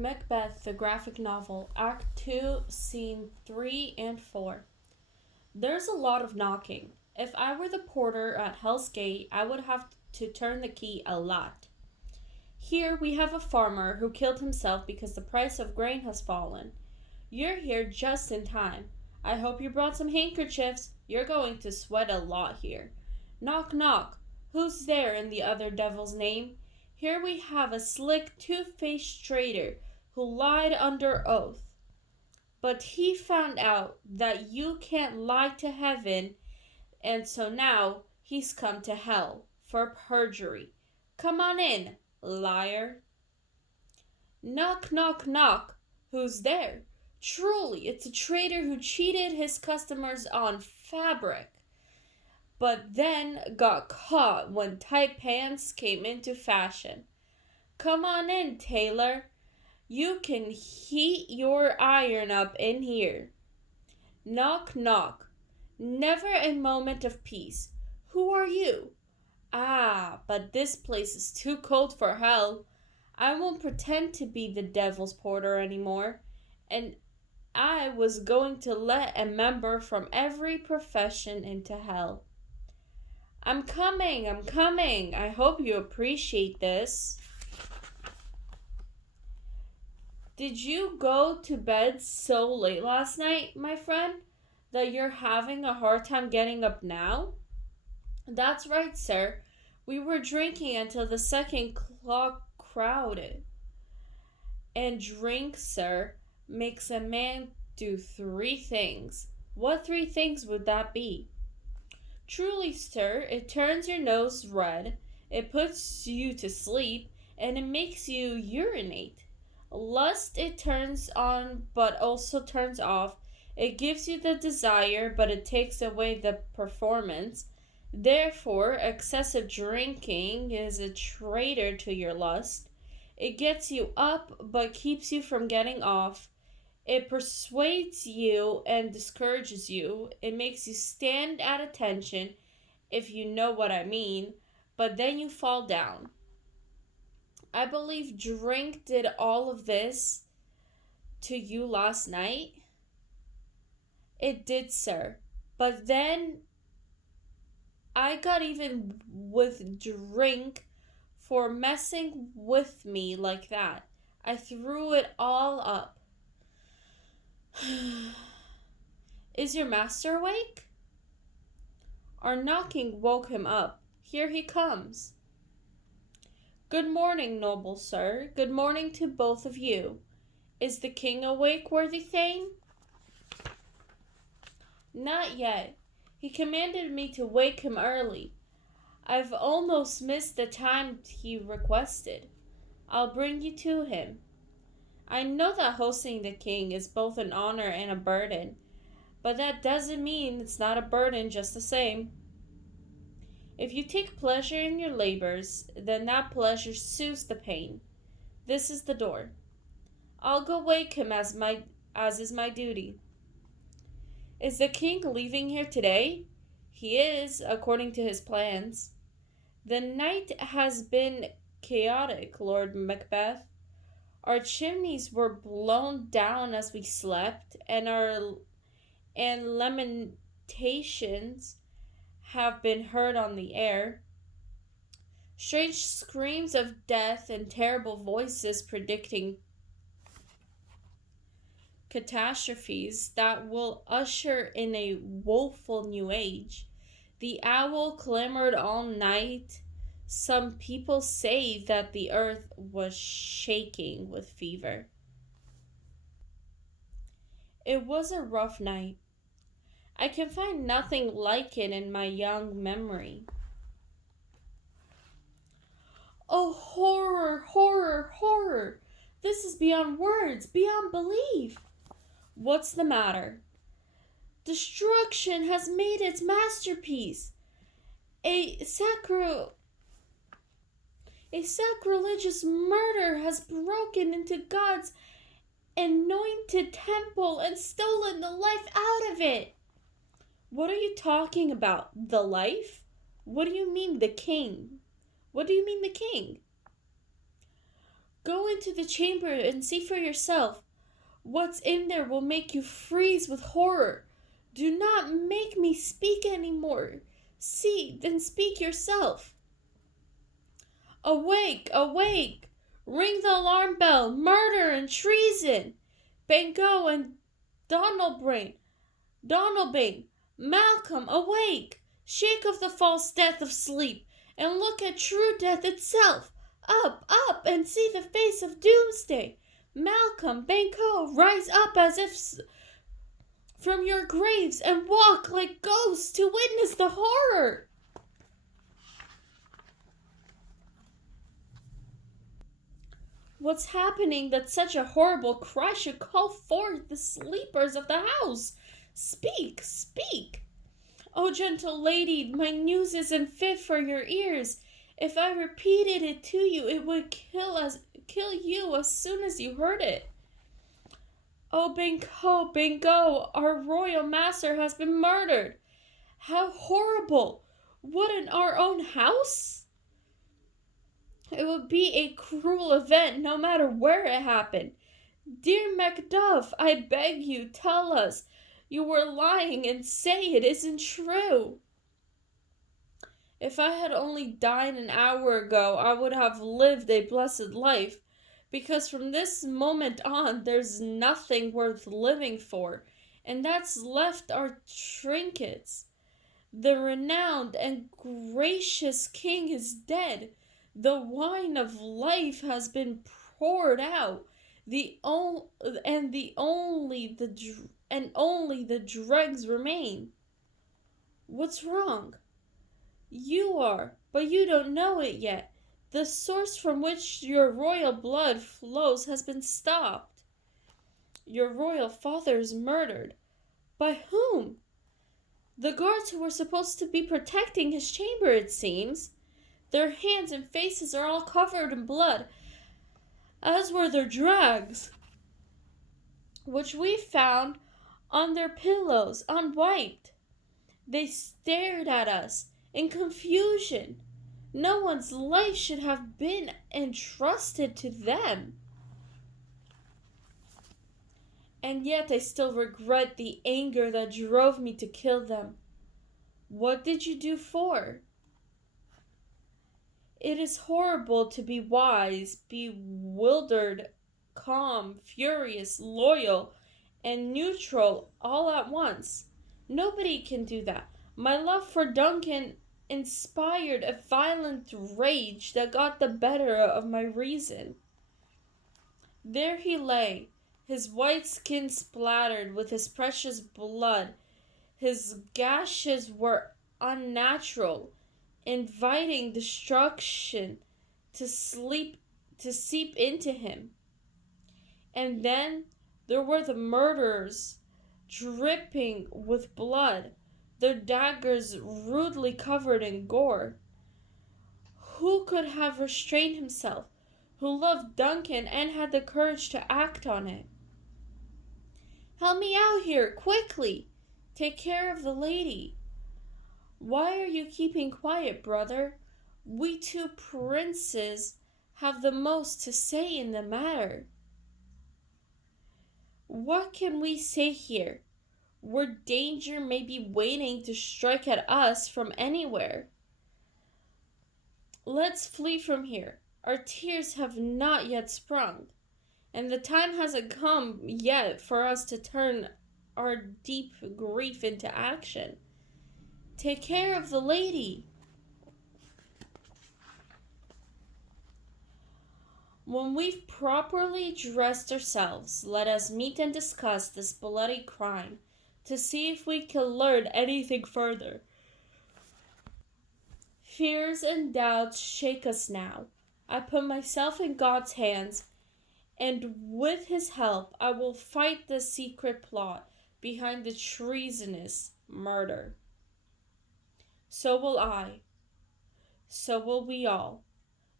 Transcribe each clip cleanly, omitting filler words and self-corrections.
Macbeth, the graphic novel, Act 2, Scene 3 and 4. There's a lot of knocking. If I were the porter at Hell's Gate, I would have to turn the key a lot. Here we have a farmer who killed himself because the price of grain has fallen. You're here just in time. I hope you brought some handkerchiefs. You're going to sweat a lot here. Knock, knock. Who's there in the other devil's name? Here we have a slick, two-faced traitor who lied under oath. But he found out that you can't lie to heaven, and so now he's come to hell for perjury. Come on in, liar. Knock, knock, knock. Who's there? Truly, it's a traitor who cheated his customers on fabric, but then got caught when tight pants came into fashion. Come on in, tailor. You can heat your iron up in here. Knock, knock. Never a moment of peace. Who are you? Ah, but this place is too cold for hell. I won't pretend to be the devil's porter anymore. And I was going to let a member from every profession into hell. I'm coming. I hope you appreciate this. Did you go to bed so late last night, my friend, that you're having a hard time getting up now? That's right, sir. We were drinking until the second clock crowded. And drink, sir, makes a man do three things. What three things would that be? Truly, sir, it turns your nose red, it puts you to sleep, and it makes you urinate. Lust it turns on but also turns off. It gives you the desire but it takes away the performance. Therefore, excessive drinking is a traitor to your lust. It gets you up but keeps you from getting off. It persuades you and discourages you. It makes you stand at attention, if you know what I mean, but then you fall down. I believe drink did all of this to you last night. It did, sir. But then I got even with drink for messing with me like that. I threw it all up. Is your master awake? Our knocking woke him up. Here he comes. Good morning, noble sir. Good morning to both of you. Is the king awake, worthy thane? Not yet. He commanded me to wake him early. I've almost missed the time he requested. I'll bring you to him. I know that hosting the king is both an honor and a burden, but that doesn't mean it's not a burden just the same. If you take pleasure in your labors, then that pleasure soothes the pain. This is the door. I'll go wake him as is my duty. Is the king leaving here today? He is, according to his plans. The night has been chaotic, Lord Macbeth. Our chimneys were blown down as we slept, and lamentations have been heard on the air. Strange screams of death and terrible voices predicting catastrophes that will usher in a woeful new age. The owl clamored all night. Some people say that the earth was shaking with fever. It was a rough night. I can find nothing like it in my young memory. Oh, horror, horror, horror! This is beyond words, beyond belief. What's the matter? Destruction has made its masterpiece. A sacrilegious murder has broken into God's anointed temple and stolen the life out of it. What are you talking about? The life? What do you mean the king? What do you mean the king? Go into the chamber and see for yourself. What's in there will make you freeze with horror. Do not make me speak any more. See, then speak yourself. Awake, awake! Ring the alarm bell! Murder and treason! Bango and Donalbrain! Donalbain! Malcolm, awake! Shake off the false death of sleep, and look at true death itself! Up, up, and see the face of doomsday! Malcolm, Banco, rise up as if from your graves, and walk like ghosts to witness the horror! What's happening that such a horrible cry should call forth the sleepers of the house? Speak, speak! Oh, gentle lady, my news isn't fit for your ears. If I repeated it to you, it would kill you as soon as you heard it. Oh, Banco, Bango, our royal master has been murdered. How horrible! What, in our own house? It would be a cruel event no matter where it happened. Dear Macduff, I beg you, tell us. You were lying and say it isn't true. If I had only died an hour ago, I would have lived a blessed life, because from this moment on there's nothing worth living for, and that's left our trinkets. The renowned and gracious king is dead. The wine of life has been poured out. Only the dregs remain. What's wrong? You are, but you don't know it yet. The source from which your royal blood flows has been stopped. Your royal father is murdered. By whom? The guards who were supposed to be protecting his chamber, it seems. Their hands and faces are all covered in blood, as were their drags, which we found on their pillows unwiped. They stared at us in confusion. No one's life should have been entrusted to them. And yet I still regret the anger that drove me to kill them. What did you do for? It is horrible to be wise, bewildered, calm, furious, loyal, and neutral all at once. Nobody can do that. My love for Duncan inspired a violent rage that got the better of my reason. There he lay, his white skin splattered with his precious blood. His gashes were unnatural, inviting destruction to seep into him. And then there were the murderers, dripping with blood, their daggers rudely covered in gore. Who could have restrained himself, who loved Duncan and had the courage to act on it? Help me out here, quickly! Take care of the lady. Why are you keeping quiet, brother? We two princes have the most to say in the matter. What can we say here, where danger may be waiting to strike at us from anywhere? Let's flee from here. Our tears have not yet sprung, and the time hasn't come yet for us to turn our deep grief into action. Take care of the lady. When we've properly dressed ourselves, let us meet and discuss this bloody crime, to see if we can learn anything further. Fears and doubts shake us now. I put myself in God's hands, and with his help I will fight the secret plot behind the treasonous murder. So will I. So will we all.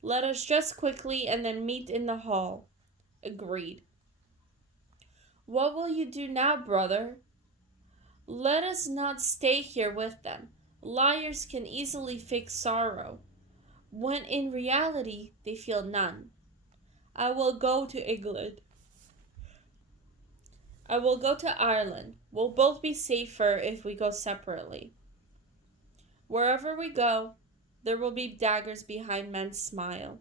Let us dress quickly and then meet in the hall. Agreed. What will you do now, brother? Let us not stay here with them. Liars can easily fake sorrow, when in reality they feel none. I will go to England. I will go to Ireland. We'll both be safer if we go separately. Wherever we go, there will be daggers behind men's smile,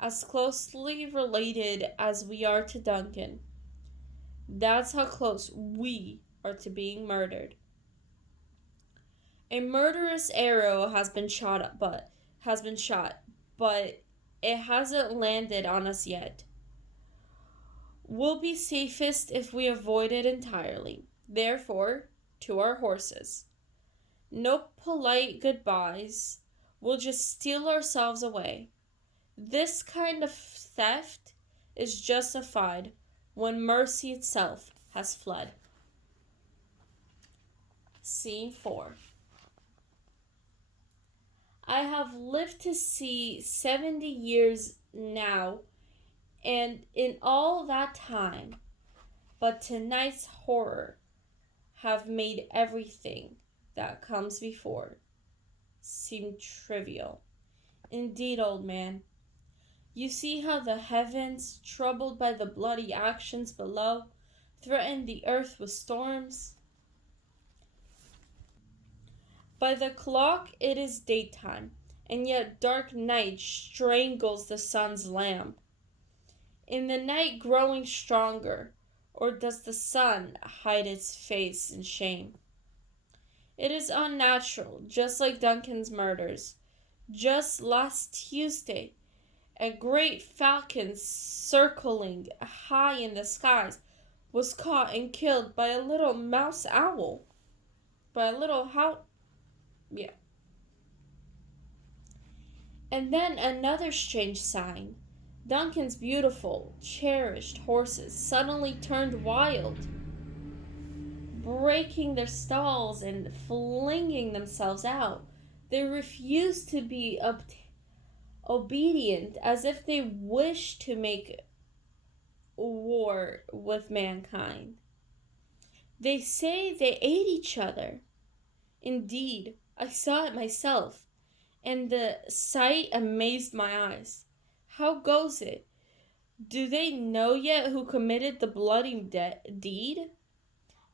as closely related as we are to Duncan. That's how close we are to being murdered. A murderous arrow has been shot, but it hasn't landed on us yet. We'll be safest if we avoid it entirely. Therefore, to our horses. No polite goodbyes. We'll just steal ourselves away. This kind of theft is justified when mercy itself has fled. Scene 4. I have lived to see 70 years now, and in all that time, but tonight's horror have made everything that comes before seem trivial. Indeed, old man, you see how the heavens, troubled by the bloody actions below, threaten the earth with storms. By the clock it is daytime, and yet dark night strangles the sun's lamp. In the night growing stronger, or does the sun hide its face in shame? It is unnatural, just like Duncan's murders. Just last Tuesday, a great falcon circling high in the skies was caught and killed by a little mouse owl. By a little yeah. And then another strange sign. Duncan's beautiful, cherished horses suddenly turned wild, breaking their stalls and flinging themselves out. They refused to be obedient, as if they wished to make war with mankind. They say they ate each other. Indeed, I saw it myself, and the sight amazed my eyes. How goes it? Do they know yet who committed the bloody deed?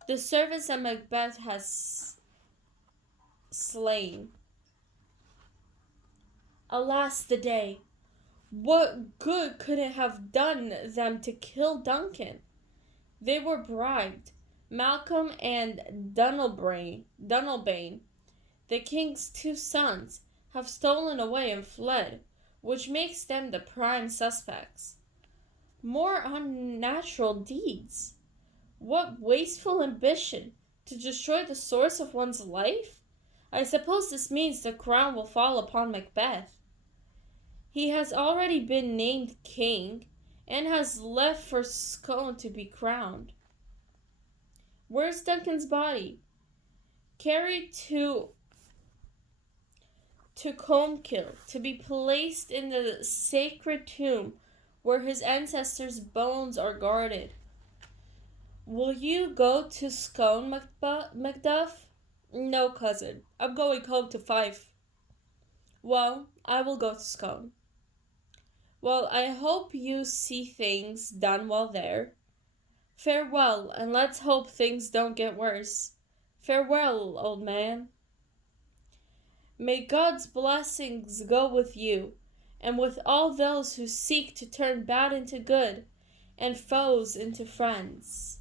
The servants that Macbeth has slain. Alas, the day! What good could it have done them to kill Duncan? They were bribed. Malcolm and Dunalbane, the king's two sons, have stolen away and fled, which makes them the prime suspects. More unnatural deeds. What wasteful ambition to destroy the source of one's life? I suppose this means the crown will fall upon Macbeth. He has already been named king and has left for Scone to be crowned. Where's Duncan's body? Carried to Comkill to be placed in the sacred tomb where his ancestors' bones are guarded. Will you go to Scone, Macduff? No, cousin. I'm going home to Fife. Well, I will go to Scone. Well, I hope you see things done well there. Farewell, and let's hope things don't get worse. Farewell, old man. May God's blessings go with you, and with all those who seek to turn bad into good, and foes into friends.